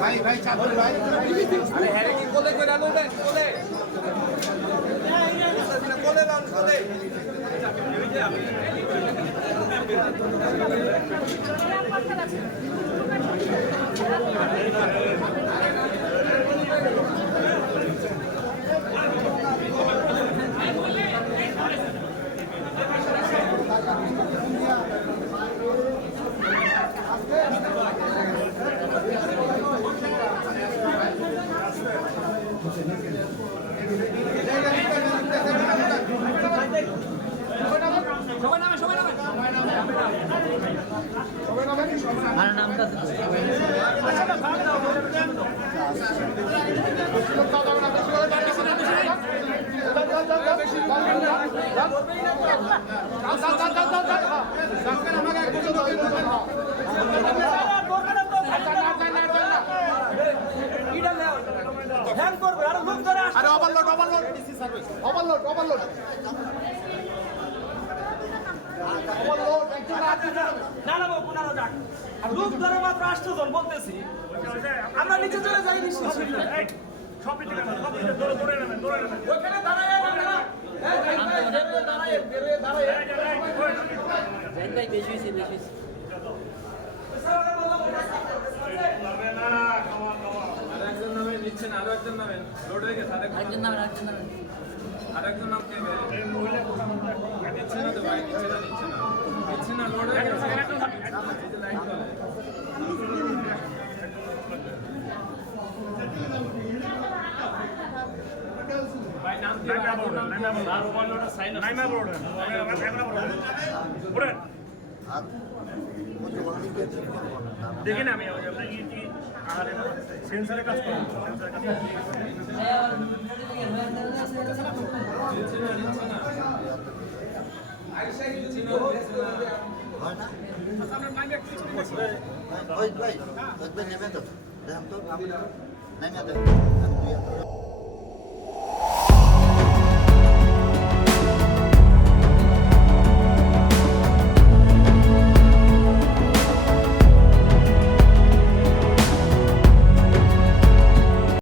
ভাই ভাই চাদর ভাই আরে হ্যাঁ কি কোলে কইরা লবেন কোলে কোলে লন কোলে আমরা নিচে চলে যাই আরেকজন নামেন লোড হয়ে গেছে আরেকজন নাম নিচ্ছে না তো ভাই নিচ্ছে না লোড হয়ে গেছে লাইট চলে ভাই নাম দিয়ে নাইমা আর ওভারলোডের সাইন নাইমা বড় পুরো আর দেখেন আমি আপনার কি আর সেন্সরে কাজ করব ভাই নেমে তো দেখেন তো নেমে তো